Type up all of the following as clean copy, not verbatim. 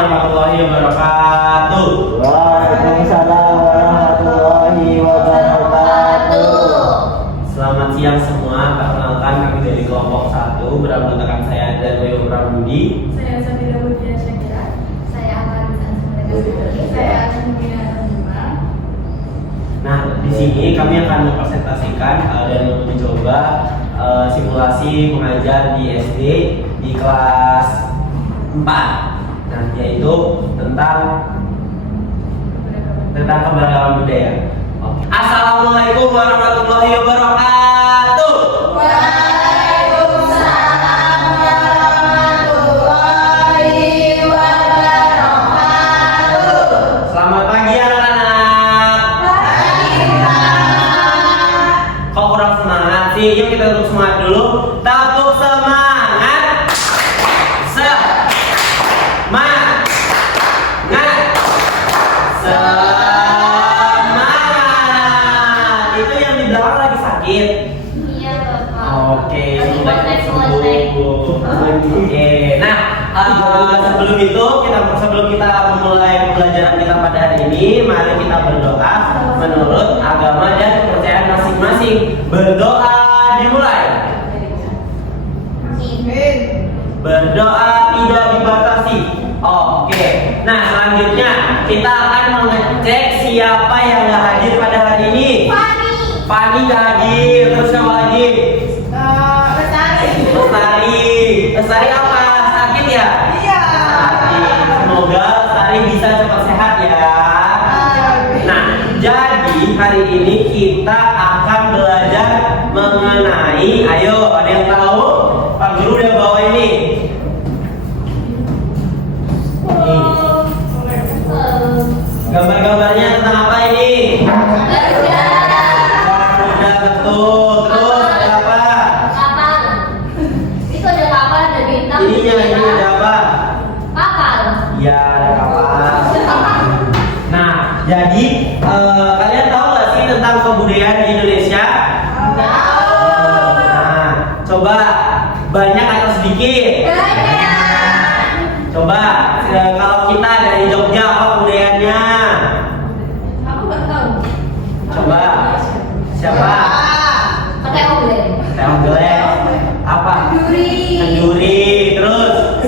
warahmatullahi wabarakatuh. Waalaikumsalam warahmatullahi wabarakatuh. Selamat siang semua. Perkenalkan, kami dari kelompok 1 beranggotakan saya Darwio Prabudi. Saya Sabila Mutia Syakira. Saya akan Saya akan Rumah. Nah, di sini kami akan mempresentasikan dan mencoba simulasi mengajar di SD di kelas 4. Nah, yaitu tentang keberagaman budaya. Oke. Assalamualaikum warahmatullahi wabarakatuh. Waalaikumsalam warahmatullahi wabarakatuh. Selamat pagi anak-anak. Pagi, Pak. Kok kurang semangat sih? Yuk kita untuk semangat dulu. Tepuk semangat. Semangat. Semangat. Itu yang di belakang lagi sakit. Iya, Bapak. Oke, Lagi sudah botek-botek. Oke, nah sebelum kita memulai pembelajaran kita pada hari ini, mari kita berdoa menurut agama dan kepercayaan masing-masing. Berdoa dimulai. Berdoa tidak dibatasi. Oke. Nah, selanjutnya kita akan mengecek siapa yang nggak hadir pada hari ini. Fani nggak hadir. Terus siapa lagi? Lestari apa? Sakit ya? Iya. Sakit. Semoga Lestari bisa cepat sehat ya. Nah, jadi hari ini kita akan belajar mengenai, ayo ada yang tahu? Pak Guru udah bawa ini. Nih, gambar-gambarnya tentang apa ini? Udah betul. Terus ada apa? Kapal. Itu ada kapal, ada bintang. Ini ada apa? Kapal. Ya, ada kapal. Nah, jadi kalian tahu nggak sih tentang kebudayaan di Indonesia? Nah, coba banyak atau sedikit? Coba kalau kita dari Jogja apa kebudayaannya? Aku nggak tahu. Coba siapa? Pakai obeng. Tenggelek. Apa? Kenduri. Terus?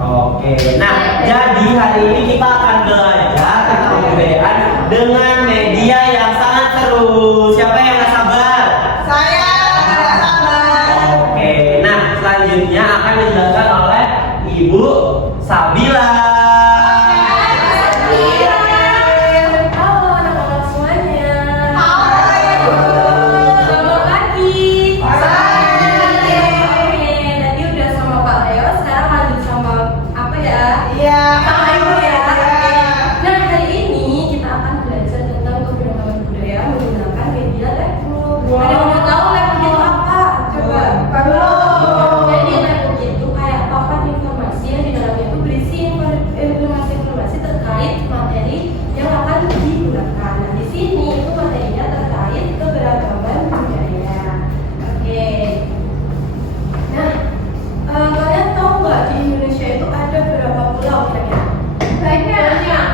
Oke. Nah, jadi hari ini kita akan belajar tentang kebudayaan dengan media yang sangat seru. Siapa yang nggak sabar? Saya tidak sabar. Oke. Nah, selanjutnya akan dijelaskan oleh Ibu Sabila. Halo anak-anak semuanya. Selamat pagi. Oke, tadi udah sama Pak Leo, sekarang lanjut sama apa ya? Iya. Sama Ibu ya. Nah, hari ini kita akan belajar tentang keberagaman budaya menggunakan media Lapbook. Ada yang mau tahu Lapbook itu apa? Coba. Jadi Lapbook itu kayak papan informasi yang di dalamnya itu berisi informasi-informasi terkait materi yang akan digunakan. Nah, di sini itu materinya terkait keberagaman budaya. Oke. Nah, kalian tahu nggak di Indonesia itu ada berapa pulau kira-kira? Banyak.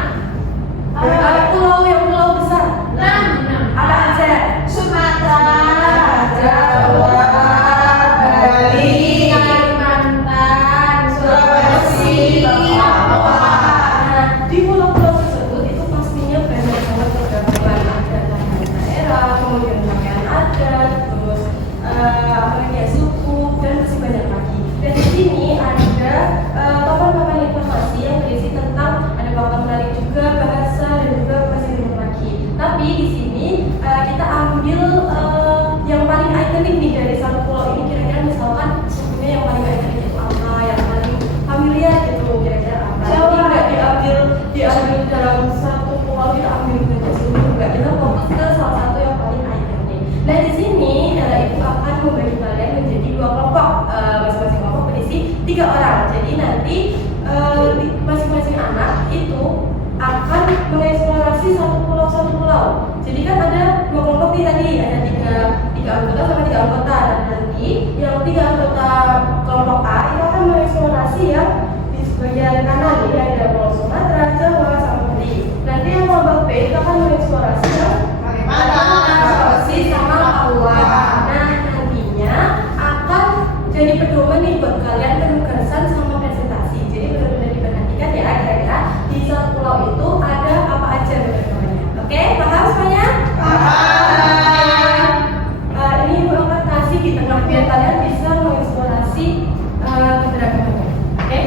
Ada pulau yang pulau besar. 6. Apa aja? Sumatera, Jawa, Bali, Kalimantan, Sulawesi, Papua. Nah, di pulau-pulau tersebut itu pastinya banyak banget keberagaman adat dan daerah, kemudian pakaian adat, terus apa lagi ya, suku dan masih banyak lagi. Dan di sini ada papan-papan informasi yang berisi tentang ada papan menarik juga bahasa dan juga masih banyak lagi. Tapi di sini kita ambil yang paling ikonik nih dari satu pulau ini, kira-kira misalkan sukunya yang paling ikonik itu apa, yang paling familiar gitu kira-kira apa. Jadi nggak diambil dalam satu pulau, kita ambil banyak seluruh, nggak, kita fokus ke salah satu yang paling ikonik. Nah, di sini ibu akan membagi kalian menjadi 2 kelompok, masing-masing kelompok berisi 3 orang. Jadi nanti masing-masing anak itu akan mengeksplorasi satu pulau. Jadi kan ada 2 kelompok nih tadi, ada tiga anggota sama 3 anggota. Dan nanti yang 3 anggota kelompok A itu akan mengeksplorasi yang bagian kanan ini ada Pulau Sumatera, Jawa, sama Bali. Nanti yang kelompok B itu akan mengeksplorasi Kalimantan, Sulawesi, sama Papua. Nah, nantinya akan jadi pedoman nih buat kalian penugasan sama presentasi. Jadi benar-benar diperhatikan ya, kira-kira di satu pulau itu ada apa aja teman-temannya. Oke, paham semuanya? Ini Ibu angkat nasi di tengah biar kalian bisa mengeksplorasi keberagamannya. Oke?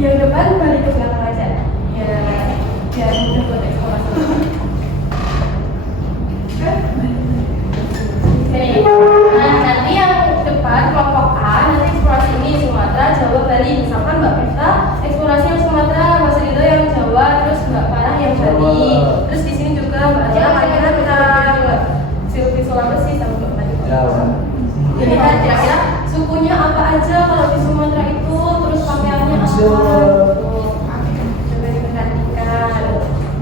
Yang depan balik ke belakang aja. Ya, biar mudah buat eksplorasi. Nah, nanti yang depan kelompok A nanti eksplorasi ini Sumatera, Jawa, Bali. Misalkan Mbak Pita eksplorasi yang Sumatera, Mas Ridho yang Jawa, terus Mbak Farah yang Bali. Terus di sini juga Mbak Aja kira-kira kita buat Silvi Sulawesi sama Mbak Bali. Jadi kan kira-kira sukunya apa aja kalau di Sumatera itu, terus pakaiannya apa? Coba diperhatikan.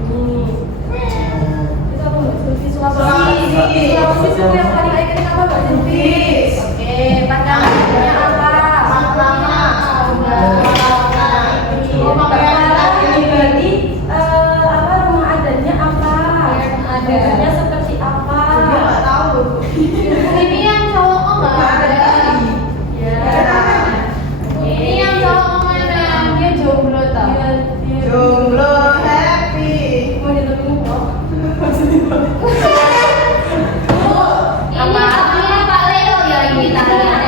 Nih. Itu apa Mbak Silvi Sulawesi? Sulawesi suku yang paling ikonik apa Mbak Silvi? Oke, pakaiannya apa? Maklama. Ini berarti apa rumah adatnya apa? Adatnya seperti apa? Nggak tahu. Ini yang cowok kok nggak ada. Ya. Ini yang cowok kok mana? Dia jomblo tau. Jomblo happy. Mau ditemuin kok? Ini namanya Pak Leo ya ini tanya.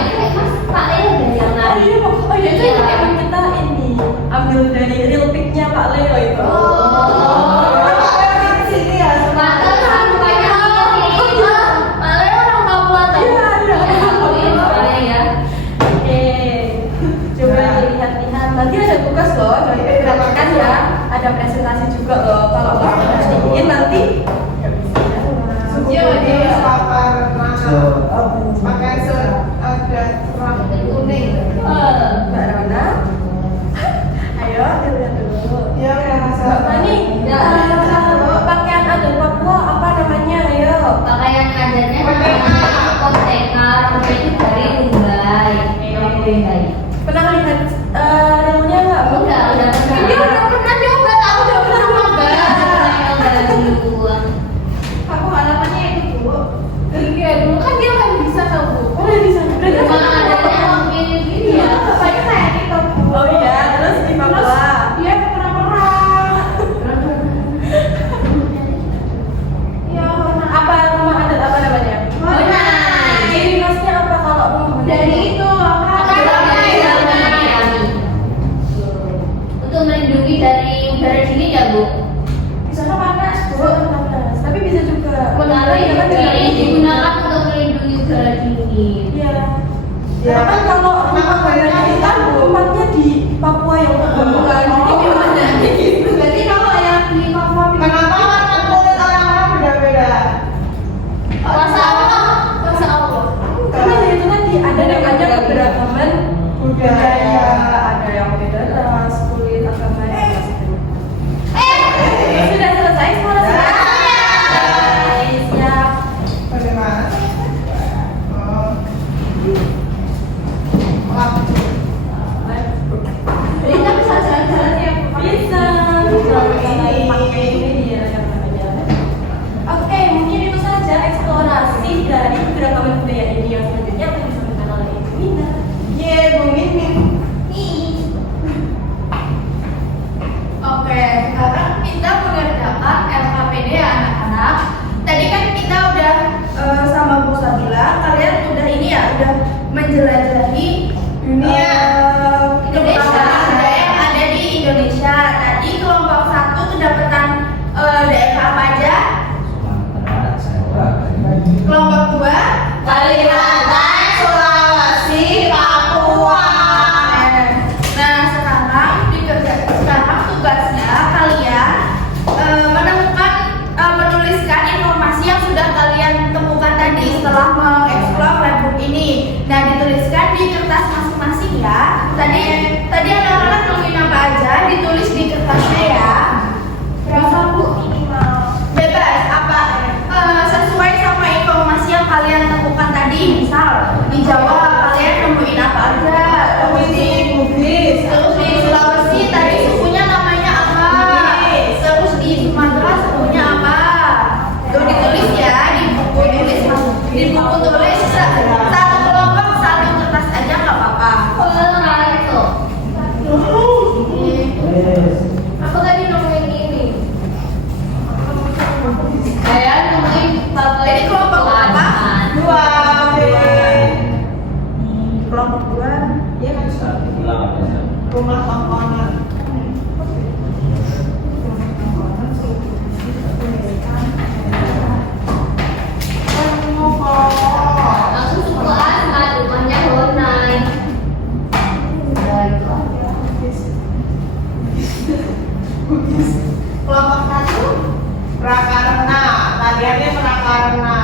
Pak Leo dari yang Oh lain. iya, oh iya itu yang emang kita ini ambil dari real pic-nya Pak Leo itu. Di sini ya. Pantesan mukanya mirip. Pak Leo orang Papua tuh. Iya, iya. Pak Leo ya. Oke, coba dilihat-lihat. Nanti ada tugas loh, jadi perhatikan ya. Ada presentasi juga loh. Kalau nggak perhatiin nanti nggak bisa. Dia papar pakai ada rambut kuning. Mbak Rona, ayo dilihat dulu. Ya, Mbak Fani, pakaian adat Papua apa namanya? Ayo. Pakaian adatnya namanya kotekar, itu dari Mumbai. Mumbai. Pernah lihat realnya nggak? Udah pernah. Dia udah pernah nyoba, aku udah pernah nyoba. aku harapannya itu Bu. Iya, dulu kan dia nggak bisa tau Bu. Oh, dia bisa. Berarti Cuma kan adanya gini ya. Saya kayak gitu Bu. Oh iya, terus di Papua. Dia pernah perang. Iya, pernah. Apa rumah adat apa namanya? Pernah. Ciri khasnya apa kalau rumah adat? Dari itu apa? Untuk melindungi dari udara dingin ya Bu. Di sana panas Bu, panas. Tapi bisa juga. Kalau ini digunakan untuk melindungi udara dingin. Iya. Ya. Karena kan kalau rumah adat kita tempatnya di Papua yang pegunungan. Jadi gimana? Berarti kalau yang di Papua kenapa warna kulit orang-orang beda-beda? Masa Allah, masa Allah. Karena itu tadi ada namanya keberagaman budaya, ada yang beda ras, kulit, agama, dan sebagainya. Sudah selesai semua? Siap. Bagaimana? Oh. Maaf. Kita bisa jalan-jalan ya? Bisa. Bisa pakai ini ya namanya. Oke, mungkin itu saja eksplorasi dari keberagaman budaya ini. Yang selanjutnya akan disampaikan oleh Ibu Mina. Ye, Bu Mimin. Oke, sekarang kita mengerjakan LKPD ya anak-anak. Tadi kan kita udah sama Bu Sabila, kalian udah ini ya, udah menjelajahi Dunia. Indonesia, budaya yang ada di Indonesia. Tadi kelompok 1 kedapatan daerah apa aja? Kelompok 2 Kalimantan, Sulawesi, Papua. Nah, sekarang tugasnya kalian menuliskan informasi yang sudah kalian temukan tadi setelah mengeksplor webbook ini. Nah, dituliskan di kertas masing-masing ya. kelompok 2 Iya kan Ulang apa sih? rumah tontonan. Langsung suku asma rumahnya Honai. Kelompok 1 prakarna, tadiannya prakarna.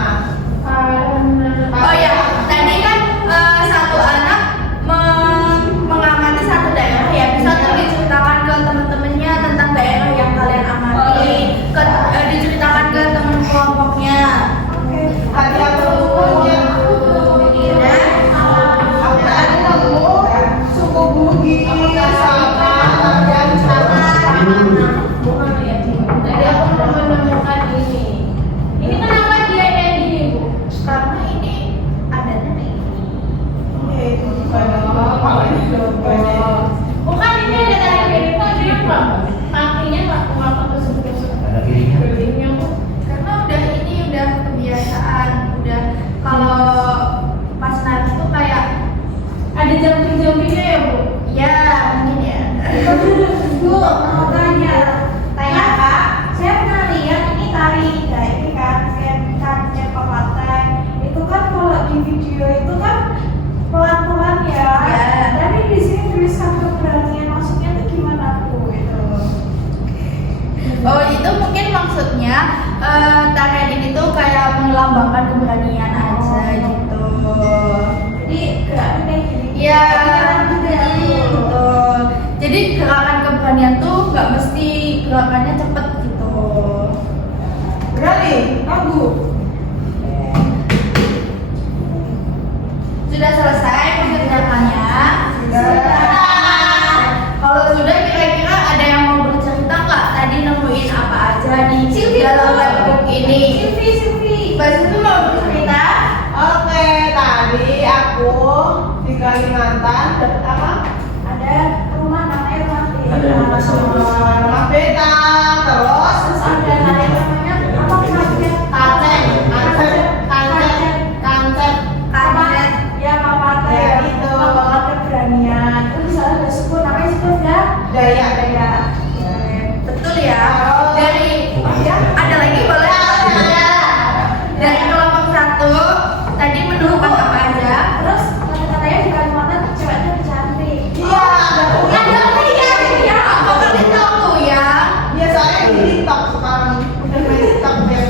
Oh ya, tadi kan satu anak mengamati satu daerah ya, bisa tuh diceritakan ke teman-temannya tentang daerah yang kalian amati, diceritakan ke teman kelompoknya. Tadi aku punya suku Bugis sama tarian Salah. Tadi aku menemukan ini. Ini kenapa dia kayak gini, Bu? Karena ini adatnya kayak gini. Bukan ini ada tari kiri, kok dia kakinya nggak tusuk-tusuk. Ada kirinya. Belinya, Bu. Karena ini udah kebiasaan, udah kalau pas nari tuh kayak Ada jumping-jumpingnya ya, Bu? ya mungkin ya. Bu, mau tanya Kak, saya pernah lihat ini tari ini kan papatai. Itu kan kalau di video itu kan pelan-pelan ya. Ya. Tapi di sini tulisan keberanian maksudnya tuh gimana Bu itu? Oh itu mungkin maksudnya tarian ini tuh kayak melambangkan keberanian aja gitu. Jadi gerakan kayak gini. Iya, juga ya, Bu. betul. Jadi gerakan keberanian tuh nggak mesti gerakannya cepet gitu. Berani, Bu. Sudah selesai mengerjakannya? Sudah. Kalau sudah kira-kira ada yang mau bercerita nggak? Tadi nemuin apa aja di dalam webbook ini? Silvi. Mbak Silvi mau bercerita? Oke, tadi aku di Kalimantan dapat apa? Ada rumah namanya rumah beta. Ada Rumah beta. Terus ada namanya apa kancet? Kancet. Ya papate Ya, itu. Membawa keberanian. Terus ada suku namanya suku Dayak. Betul ya. Dari ada lagi boleh? Dari kelompok 1 tadi menemukan apa aja? Terus kata-katanya di Kalimantan ceweknya cantik. Iya, ada ya. Apa kalian tahu ya? Iya, soalnya di TikTok sekarang udah main TikTok dia.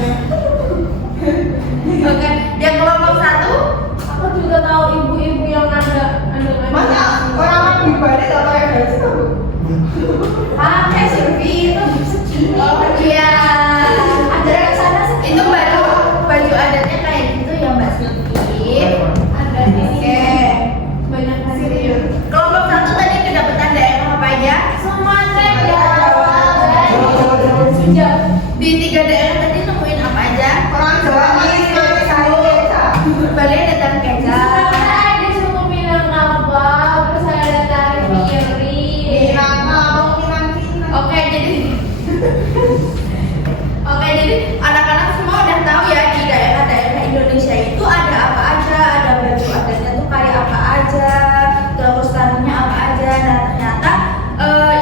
Oke, yang kelompok 1 Aku juga tahu ibu-ibu yang ada Masa orang di Bali gak pakai baju? pakai Silvi itu segini. Iya. Ada yang sana sih. Itu baju adatnya kayak gitu ya Mbak Silvi. ada ini Oke. banyak hasil. Kelompok 1 tadi kedapatan daerah apa aja? Sumatera, Jawa, Bali, Jawa. Di 3 daerah tadi nemuin apa aja? Orang Jawa ini Bali ada tari kecap. Ada suku Minangkabau, terus ada tari Piri. Oke, jadi anak-anak semua udah tahu ya di daerah-daerah Indonesia itu ada apa aja, ada baju adatnya tuh kayak apa aja, terus tarinya apa aja. Nah ternyata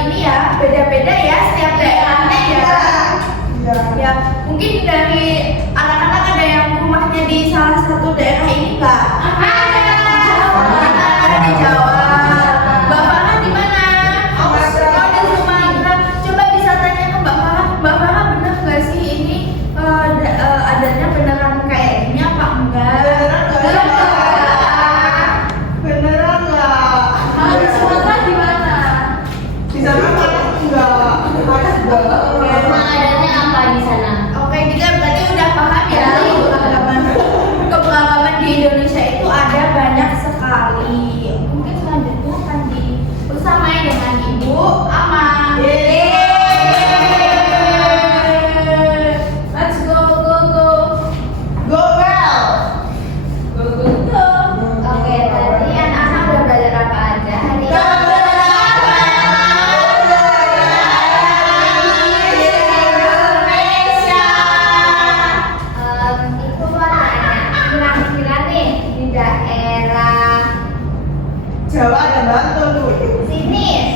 ini ya beda-beda ya setiap daerahnya ya. Ya mungkin dari anak-anak ada yang rumahnya di salah satu daerah ini nggak? Ada di Jawa. Mbak Farah di mana? Oh di Sumatera. Coba bisa tanya ke Mbak Farah. Mbak Farah bener nggak sih ini adatnya beneran kayak gini apa enggak? Beneran nggak? Kalau di Sumatera di mana? Di sana panas enggak? Panas enggak? Nama adatnya apa di sana? Oke, kita berarti udah paham ya keberagaman di Indonesia itu ada banyak sekali. Mungkin selanjutnya akan bersamai dengan Ibu Ama. Let's go, go, go. Go well. Go, go, go. Oke, tadi anak-anak udah belajar apa aja hari ini? Jawa ada Bantul tuh. Sini.